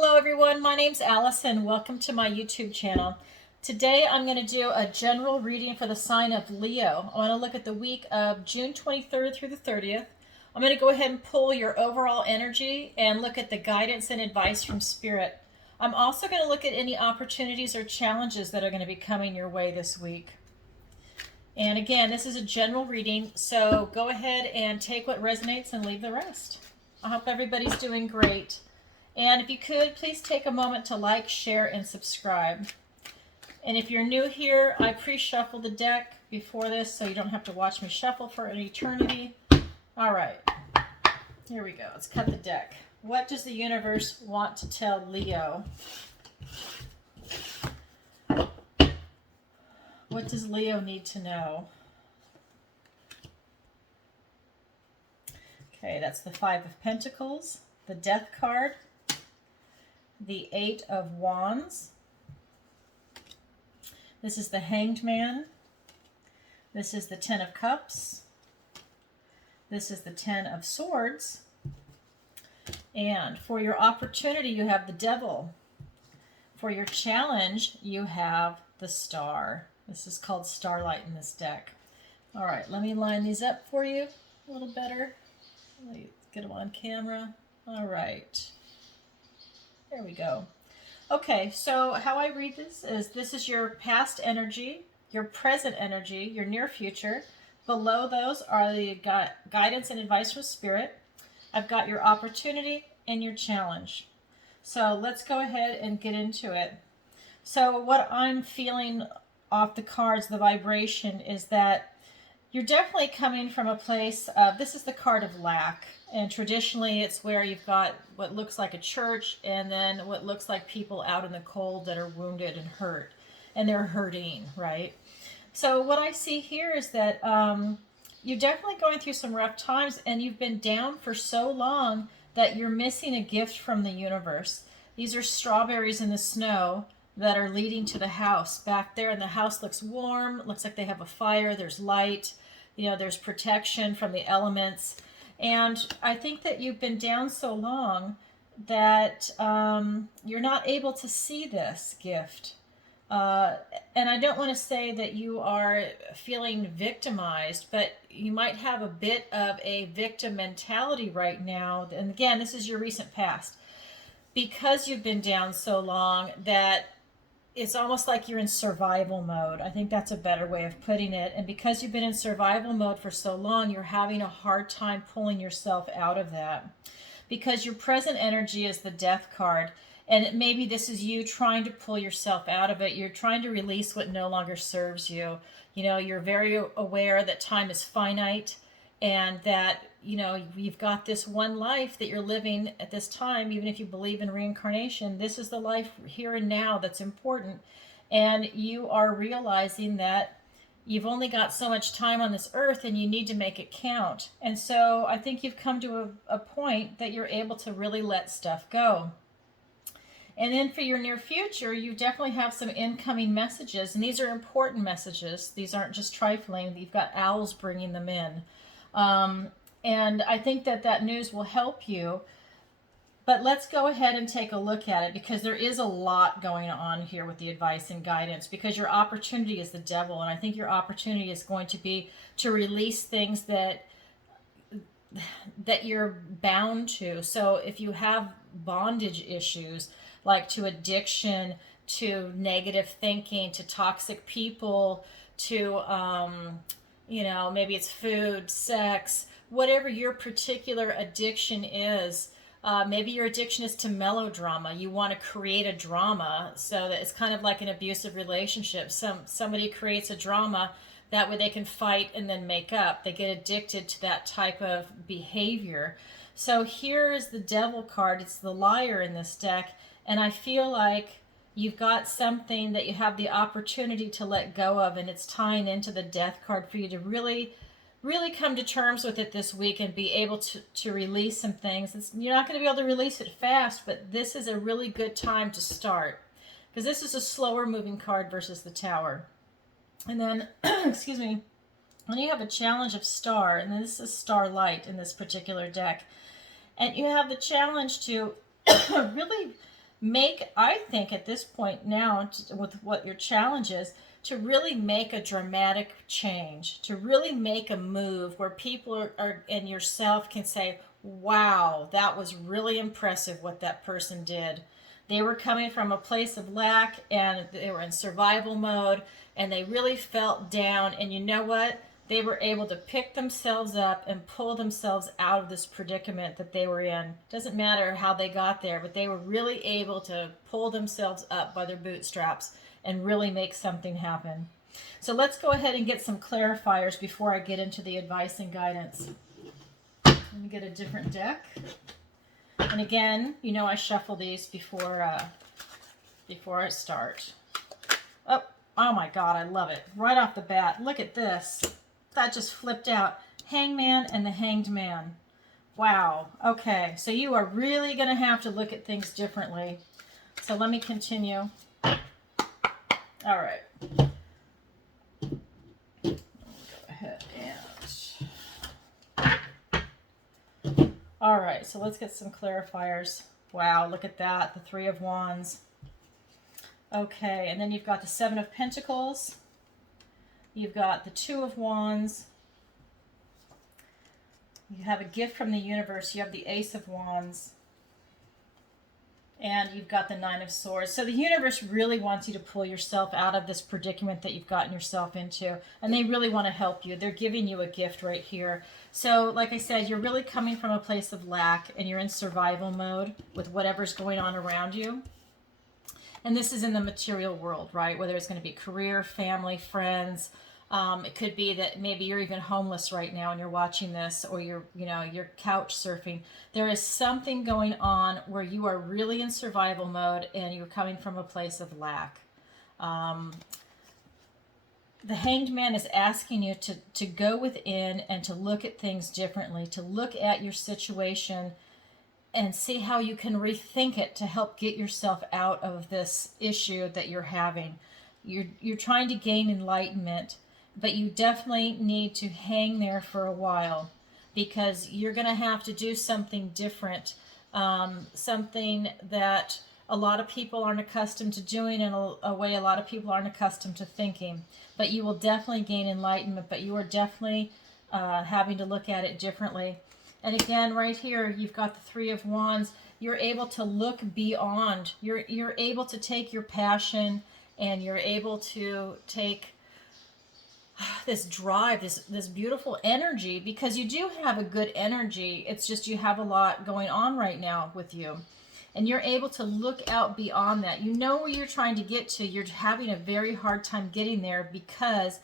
Hello everyone, my name's Allison. Welcome to my YouTube channel. Today I'm going to do a general reading for the sign of Leo. I want to look at the week of June 23rd through the 30th. I'm going to go ahead and pull your overall energy and look at the guidance and advice from Spirit. I'm also going to look at any opportunities or challenges that are going to be coming your way this week. And again, this is a general reading, so go ahead and take what resonates and leave the rest. I hope everybody's doing great. And if you could, please take a moment to like, share, and subscribe. And if you're new here, I pre-shuffle the deck before this so you don't have to watch me shuffle for an eternity. All right, here we go. Let's cut the deck. What does the universe want to tell Leo? What does Leo need to know? Okay, that's the Five of Pentacles, the Death card, the Eight of Wands. This is the Hanged Man. This is the Ten of Cups. This is the Ten of Swords. And for your opportunity, you have the Devil. For your challenge, you have the Star. This is called Starlight in this deck. All right, let me line these up for you a little better. Let me get them on camera. All right. There we go. Okay, so how I read this is your past energy, your present energy, your near future. Below those are the guidance and advice from Spirit. I've got your opportunity and your challenge. So let's go ahead and get into it. So what I'm feeling off the cards, the vibration, is that you're definitely coming from a place of, this is the card of lack. And traditionally it's where you've got what looks like a church and then what looks like people out in the cold that are wounded and hurt. And they're hurting, right? So what I see here is that you're definitely going through some rough times and you've been down for so long that you're missing a gift from the universe. These are strawberries in the snow that are leading to the house back there, and the house looks warm. It looks like they have a fire. There's light. You know, there's protection from the elements. And I think that you've been down so long that you're not able to see this gift. And I don't want to say that you are feeling victimized, but you might have a bit of a victim mentality right now. And again, this is your recent past. Because you've been down so long that it's almost like you're in survival mode. I think that's a better way of putting it. And because you've been in survival mode for so long, you're having a hard time pulling yourself out of that. Because your present energy is the Death card. And maybe this is you trying to pull yourself out of it. You're trying to release what no longer serves you. You know, you're very aware that time is finite and that, you know, you've got this one life that you're living at this time. Even if you believe in reincarnation, this is the life here and now that's important. And you are realizing that you've only got so much time on this earth and you need to make it count. And so I think you've come to a point that you're able to really let stuff go. And then for your near future, you definitely have some incoming messages. And these are important messages. These aren't just trifling. You've got owls bringing them in. And I think that that news will help you. But let's go ahead and take a look at it, because there is a lot going on here with the advice and guidance, because your opportunity is the Devil. And I think your opportunity is going to be to release things that you're bound to. So if you have bondage issues, like to addiction, to negative thinking, to toxic people, to, you know, maybe it's food, sex, whatever your particular addiction is. Maybe your addiction is to melodrama. You want to create a drama so that it's kind of like an abusive relationship. Somebody creates a drama, that way they can fight and then make up. They get addicted to that type of behavior. So here is the Devil card. It's the liar in this deck. And I feel like you've got something that you have the opportunity to let go of, and it's tying into the Death card for you to really come to terms with it this week and be able to release some things. You're not going to be able to release it fast, but this is a really good time to start, because this is a slower moving card versus the Tower. And then, excuse me, when you have a challenge of Star, and then this is Starlight in this particular deck, and you have the challenge to really I think at this point now, with what your challenge is, to really make a dramatic change, to really make a move where people and yourself can say, wow, that was really impressive what that person did. They were coming from a place of lack and they were in survival mode and they really felt down. And you know what? They were able to pick themselves up and pull themselves out of this predicament that they were in. Doesn't matter how they got there, but they were really able to pull themselves up by their bootstraps and really make something happen. So let's go ahead and get some clarifiers before I get into the advice and guidance. Let me get a different deck. And again, you know I shuffle these before I start. Oh my God, I love it. Right off the bat, look at this. That just flipped out. Hangman and the Hanged Man. Wow. Okay, so you are really going to have to look at things differently. So let me continue. All right. Go ahead and... All right, so let's get some clarifiers. Wow, look at that. The Three of Wands. Okay, and then you've got the Seven of Pentacles. You've got the Two of Wands. You have a gift from the universe. You have the Ace of Wands. And you've got the Nine of Swords. So the universe really wants you to pull yourself out of this predicament that you've gotten yourself into. And they really want to help you. They're giving you a gift right here. So like I said, you're really coming from a place of lack and you're in survival mode with whatever's going on around you. And this is in the material world, right? Whether it's going to be career, family, friends. It could be that maybe you're even homeless right now and you're watching this, or you're couch surfing. There is something going on where you are really in survival mode and you're coming from a place of lack. The Hanged Man is asking you to go within and to look at things differently, to look at your situation and see how you can rethink it to help get yourself out of this issue that you're having. You're trying to gain enlightenment, but you definitely need to hang there for a while because you're going to have to do something different, something that a lot of people aren't accustomed to doing in a way a lot of people aren't accustomed to thinking. But you will definitely gain enlightenment, but you are definitely having to look at it differently. And again, right here, you've got the Three of Wands. You're able to look beyond. You're able to take your passion and you're able to take this drive, this beautiful energy, because you do have a good energy. It's just you have a lot going on right now with you. And you're able to look out beyond that. You know where you're trying to get to. You're having a very hard time getting there because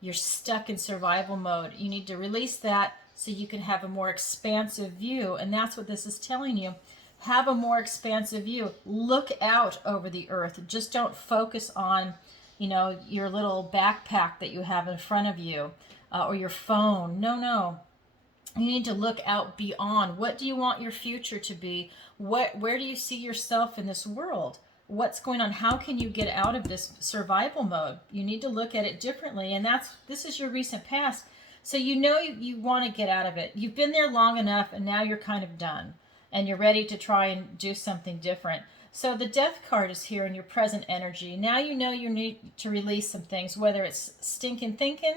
you're stuck in survival mode. You need to release that so you can have a more expansive view. And that's what this is telling you. Have a more expansive view. Look out over the earth. Just don't focus on, your little backpack that you have in front of you or your phone. No. You need to look out beyond. What do you want your future to be? Where do you see yourself in this world? What's going on? How can you get out of this survival mode? You need to look at it differently. And this is your recent past. So you want to get out of it. You've been there long enough and now you're kind of done. And you're ready to try and do something different. So the Death card is here in your present energy. Now you know you need to release some things, whether it's stinking thinking,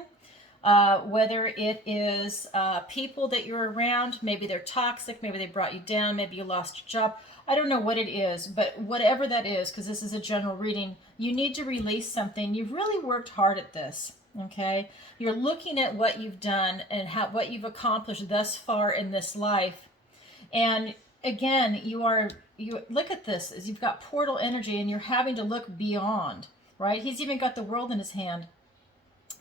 whether it is people that you're around. Maybe they're toxic, maybe they brought you down, maybe you lost your job. I don't know what it is, but whatever that is, because this is a general reading, you need to release something. You've really worked hard at this, okay? You're looking at what you've done and what you've accomplished thus far in this life. And again, you look at this, as you've got portal energy and you're having to look beyond, right? He's even got the world in his hand.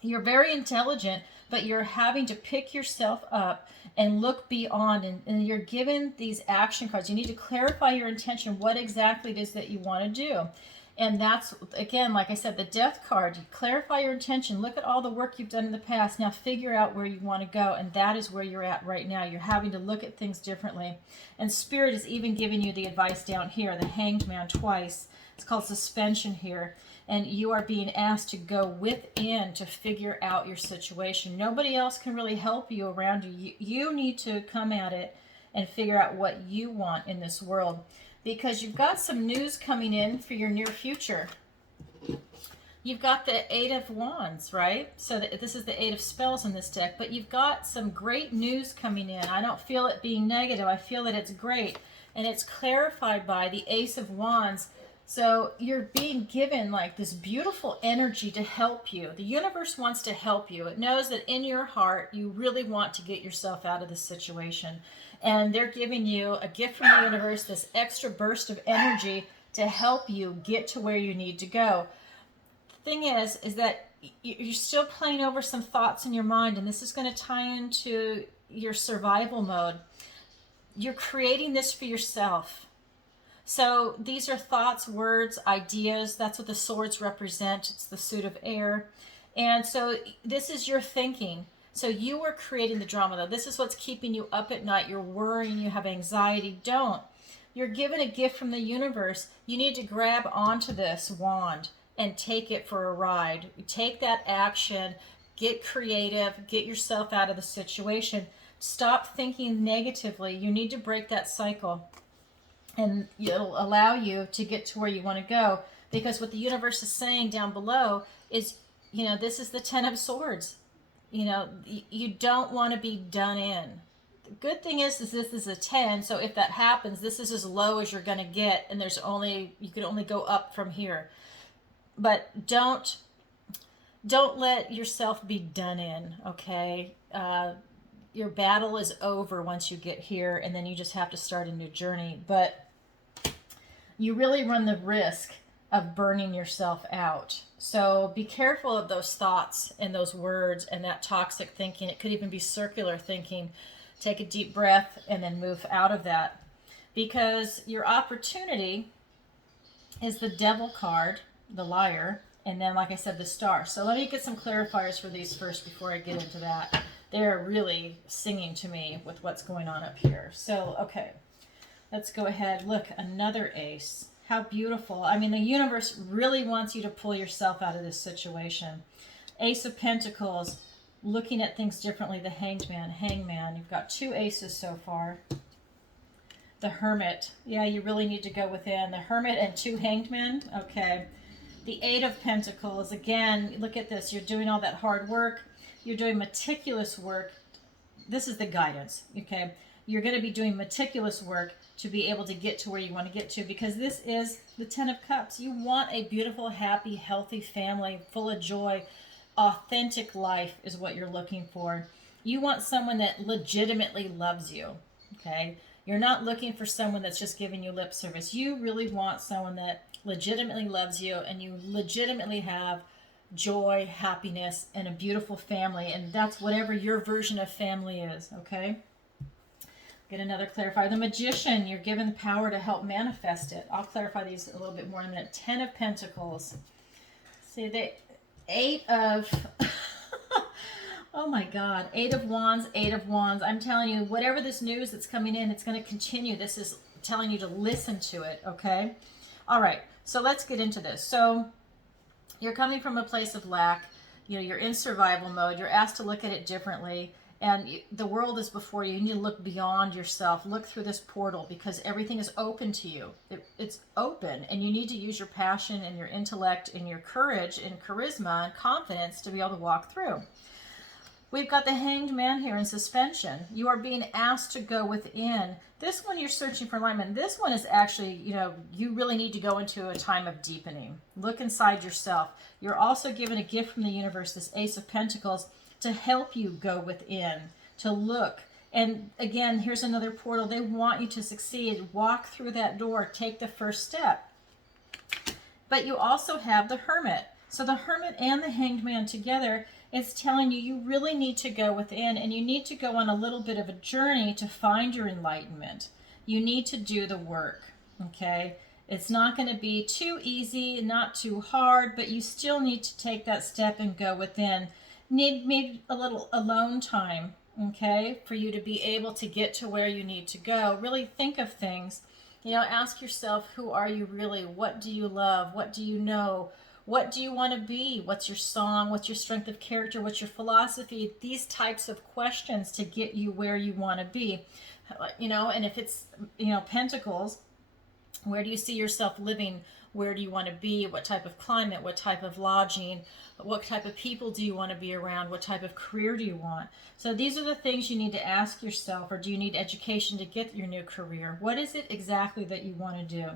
You're very intelligent, but you're having to pick yourself up and look beyond, and you're given these action cards. You need to clarify your intention, what exactly it is that you want to do. And that's, again, like I said, the Death card. You clarify your intention. Look at all the work you've done in the past. Now figure out where you want to go, and that is where you're at right now. You're having to look at things differently. And Spirit is even giving you the advice down here, the Hanged Man twice. It's called suspension here. And you are being asked to go within to figure out your situation. Nobody else can really help you around you. You need to come at it and figure out what you want in this world. because you've got some news coming in for your near future. You've got the Eight of Wands, right? So this is the Eight of Spells in this deck, but you've got some great news coming in. I don't feel it being negative. I feel that it's great, and it's clarified by the Ace of Wands. So you're being given like this beautiful energy to help you. The universe wants to help you. It knows that in your heart, you really want to get yourself out of this situation. And they're giving you a gift from the universe, this extra burst of energy to help you get to where you need to go. Thing is that you're still playing over some thoughts in your mind, and this is going to tie into your survival mode. You're creating this for yourself. So these are thoughts, words, ideas. That's what the swords represent. It's the suit of air. And so this is your thinking. So you are creating the drama, though. This is what's keeping you up at night. You're worrying, you have anxiety. Don't. You're given a gift from the universe. You need to grab onto this wand and take it for a ride. Take that action, get creative, get yourself out of the situation. Stop thinking negatively. You need to break that cycle, and it'll allow you to get to where you want to go. Because what the universe is saying down below is, this is the Ten of Swords. You don't want to be done in. The good thing is this is a 10, so if that happens, this is as low as you're going to get, and you can only go up from here. But don't let yourself be done in, okay? Your battle is over once you get here, and then you just have to start a new journey. But you really run the risk of burning yourself out. So be careful of those thoughts and those words and that toxic thinking. It could even be circular thinking. Take a deep breath and then move out of that. Because your opportunity is the Devil card, the Liar, and then, like I said, the Star. So let me get some clarifiers for these first before I get into that. They're really singing to me with what's going on up here. So, okay, let's go ahead. Look, another ace. How beautiful. I mean, the universe really wants you to pull yourself out of this situation. Ace of Pentacles, looking at things differently. The Hangman. You've got two aces so far. The Hermit. Yeah, you really need to go within. The Hermit and two Hanged Men. Okay. The Eight of Pentacles. Again, look at this. You're doing all that hard work. You're doing meticulous work. This is the guidance, okay? You're going to be doing meticulous work to be able to get to where you want to get to, because this is the Ten of Cups. You want a beautiful, happy, healthy family full of joy. Authentic life is what you're looking for. You want someone that legitimately loves you, okay? You're not looking for someone that's just giving you lip service. You really want someone that legitimately loves you, and you legitimately have joy, happiness, and a beautiful family. And that's whatever your version of family is, okay? Get another clarifier. The Magician, you're given the power to help manifest it. I'll clarify these a little bit more in a minute. Ten of Pentacles. See, the Eight of... oh my God. Eight of Wands, Eight of Wands. I'm telling you, whatever this news that's coming in, it's going to continue. This is telling you to listen to it, okay? All right. So let's get into this. So you're coming from a place of lack. You're in survival mode. You're asked to look at it differently. And the world is before you. You need to look beyond yourself. Look through this portal, because everything is open to you. It's open. And you need to use your passion and your intellect and your courage and charisma and confidence to be able to walk through. We've got the Hanged Man here in suspension. You are being asked to go within. This one, you're searching for alignment. This one is actually, you really need to go into a time of deepening. Look inside yourself. You're also given a gift from the universe, this Ace of Pentacles, to help you go within, to look. And again, here's another portal. They want you to succeed. Walk through that door. Take the first step. But you also have the Hermit. So the Hermit and the Hanged Man together, it's telling you you really need to go within, and you need to go on a little bit of a journey to find your enlightenment. You need to do the work, okay? It's not going to be too easy, not too hard, but you still need to take that step and go within. Need maybe a little alone time, okay, for you to be able to get to where you need to go. Really think of things. Ask yourself, who are you really? What do you love? What do you know? What do you want to be? What's your song? What's your strength of character? What's your philosophy? These types of questions to get you where you want to be. And if it's, Pentacles, Where do you see yourself living? Where do you want to be? What type of climate? What type of lodging? What type of people do you want to be around? What type of career do you want? So these are the things you need to ask yourself. Or do you need education to get your new career? What is it exactly that you want to do?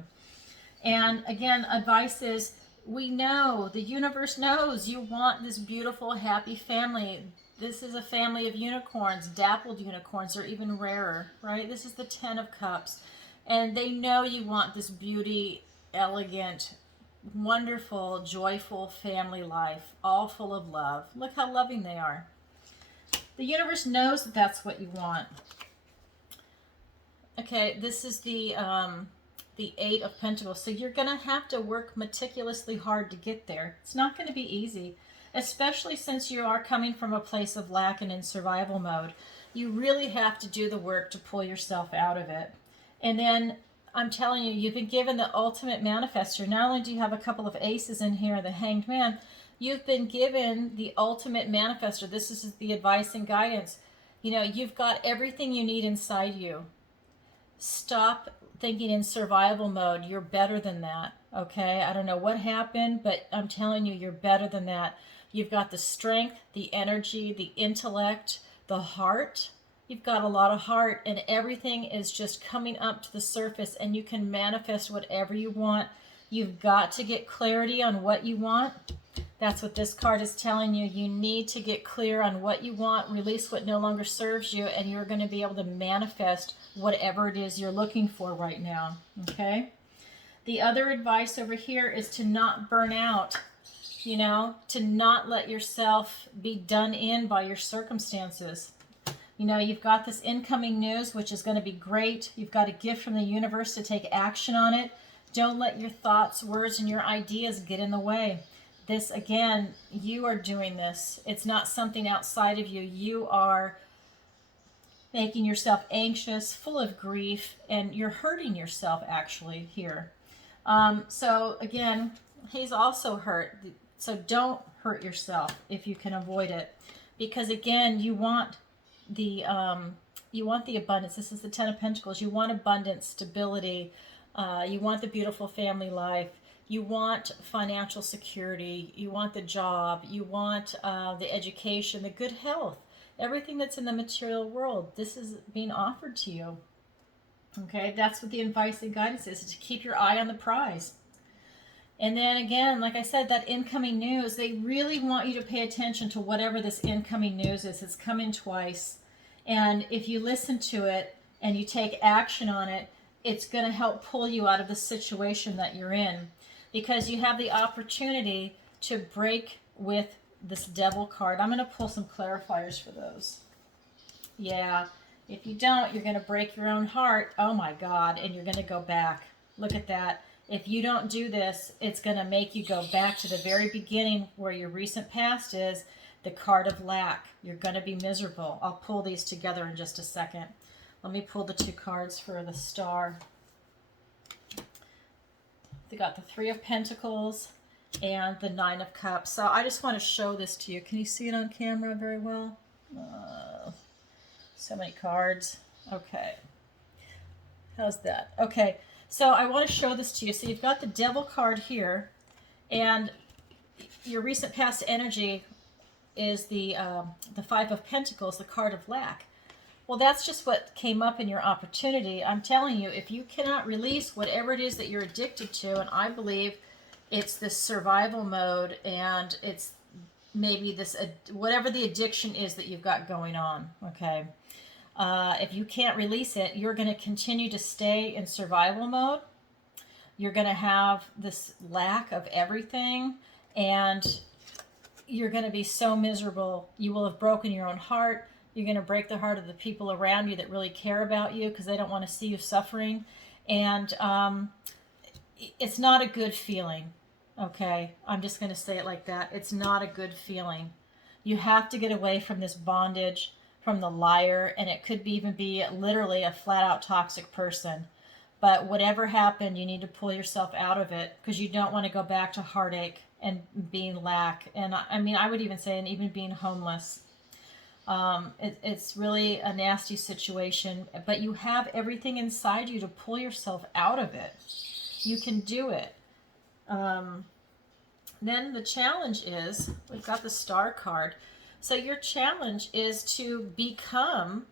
And again, advice is, we know, the universe knows you want this beautiful, happy family. This is a family of unicorns, dappled unicorns, or even rarer, right? This is the 10 of Cups. And they know you want this beauty, elegant, wonderful, joyful family life, all full of love. Look how loving they are. The universe knows that that's what you want. Okay, this is the 8 of Pentacles. So you're going to have to work meticulously hard to get there. It's not going to be easy, especially since you are coming from a place of lack and in survival mode. You really have to do the work to pull yourself out of it. And then I'm telling you, you've been given the ultimate manifester. Not only do you have a couple of aces in here, the Hanged Man, you've been given the ultimate manifester. This is the advice and guidance. You know, you've got everything you need inside you. Stop thinking in survival mode. You're better than that, okay? I don't know what happened, but I'm telling you, you're better than that. You've got the strength, the energy, the intellect, the heart. You've got a lot of heart, and everything is just coming up to the surface, and you can manifest whatever you want. You've got to get clarity on what you want. That's what this card is telling you. You need to get clear on what you want, release what no longer serves you, and you're going to be able to manifest whatever it is you're looking for right now, okay? The other advice over here is to not burn out, you know, to not let yourself be done in by your circumstances. You know, you've got this incoming news, which is going to be great. You've got a gift from the universe to take action on it. Don't let your thoughts, words, and your ideas get in the way. This, again, you are doing this. It's not something outside of you. You are making yourself anxious, full of grief, and you're hurting yourself, actually, here. So, again, he's also hurt. So don't hurt yourself if you can avoid it. Because, again, you want the abundance. This is the 10 of Pentacles. You want abundance, stability. You want the beautiful family life. You want financial security. You want the job. You want the education, the good health. Everything that's in the material world. This is being offered to you. Okay, that's what the advice and guidance is to keep your eye on the prize. And then again, like I said, that incoming news, they really want you to pay attention to whatever this incoming news is. It's coming twice. And if you listen to it and you take action on it, it's going to help pull you out of the situation that you're in. Because you have the opportunity to break with this Devil card. I'm going to pull some clarifiers for those. Yeah, if you don't, you're going to break your own heart. Oh my God, and you're going to go back. Look at that. If you don't do this, it's going to make you go back to the very beginning where your recent past is, the card of lack. You're going to be miserable. I'll pull these together in just a second. Let me pull the 2 cards for the Star. They got the 3 of Pentacles and the 9 of Cups. So I just want to show this to you. Can you see it on camera very well? So many cards. Okay. How's that? Okay. So I want to show this to you. So you've got the Devil card here, and your recent past energy is the 5 of Pentacles, the card of lack. Well, that's just what came up in your opportunity. I'm telling you, if you cannot release whatever it is that you're addicted to, and I believe it's this survival mode, and it's maybe this, whatever the addiction is that you've got going on, okay? If you can't release it, you're going to continue to stay in survival mode. You're going to have this lack of everything, and you're going to be so miserable. You will have broken your own heart. You're going to break the heart of the people around you that really care about you because they don't want to see you suffering. And it's not a good feeling, okay? I'm just going to say it like that. It's not a good feeling. You have to get away from this bondage, from the liar, and it could even be literally a flat-out toxic person. But whatever happened, you need to pull yourself out of it because you don't want to go back to heartache and being lack. And I mean, I would even say, and even being homeless. It's really a nasty situation, but you have everything inside you to pull yourself out of it. You can do it. Then the challenge is, we've got the star card. So your challenge is to become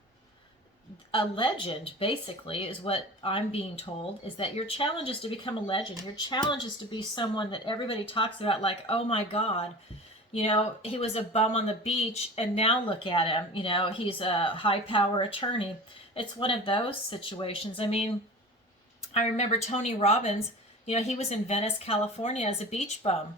a legend, basically, is what I'm being told, is that your challenge is to become a legend. Your challenge is to be someone that everybody talks about, like, oh my God, you know, he was a bum on the beach and now look at him, you know, he's a high power attorney. It's one of those situations. I mean, I remember Tony Robbins, you know, he was in Venice, California as a beach bum.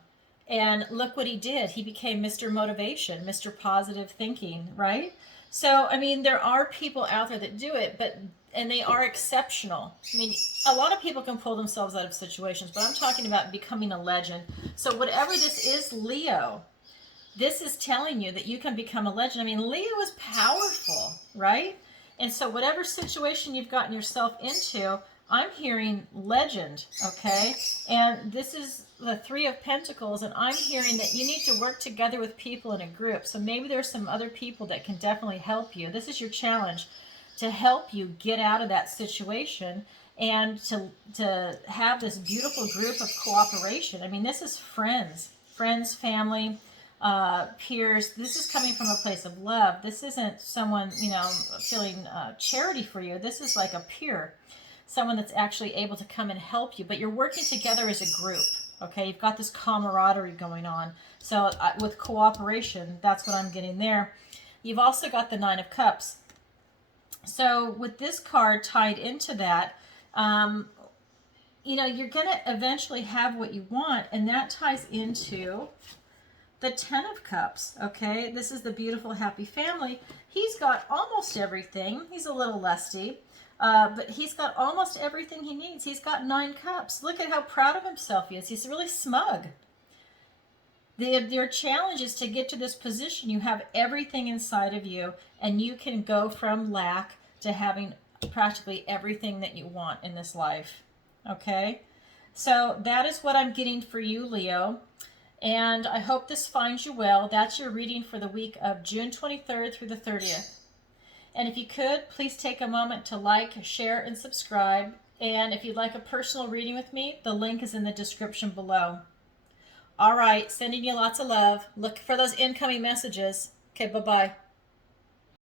And look what he did. He became Mr. Motivation, Mr. Positive Thinking, right? So, I mean, there are people out there that do it, and they are exceptional. I mean, a lot of people can pull themselves out of situations, but I'm talking about becoming a legend. So whatever this is, Leo, this is telling you that you can become a legend. I mean, Leo is powerful, right? And so whatever situation you've gotten yourself into, I'm hearing legend, okay? And this is the Three of Pentacles, and I'm hearing that you need to work together with people in a group. So maybe there's some other people that can definitely help you. This is your challenge, to help you get out of that situation and to have this beautiful group of cooperation. I mean, this is friends, family, peers. This is coming from a place of love. This isn't someone, you know, feeling charity for you. This is like a peer, someone that's actually able to come and help you, but you're working together as a group, okay? You've got this camaraderie going on. So with cooperation, that's what I'm getting there. You've also got the Nine of Cups. So with this card tied into that, you know, you're going to eventually have what you want, and that ties into the Ten of Cups, okay? This is the beautiful, happy family. He's got almost everything. He's a little lusty. But he's got almost everything he needs. He's got 9 cups. Look at how proud of himself he is. He's really smug. Their challenge is to get to this position. You have everything inside of you, and you can go from lack to having practically everything that you want in this life. Okay? So that is what I'm getting for you, Leo. And I hope this finds you well. That's your reading for the week of June 23rd through the 30th. And if you could, please take a moment to like, share, and subscribe. And if you'd like a personal reading with me, the link is in the description below. All right, sending you lots of love. Look for those incoming messages. Okay, bye-bye.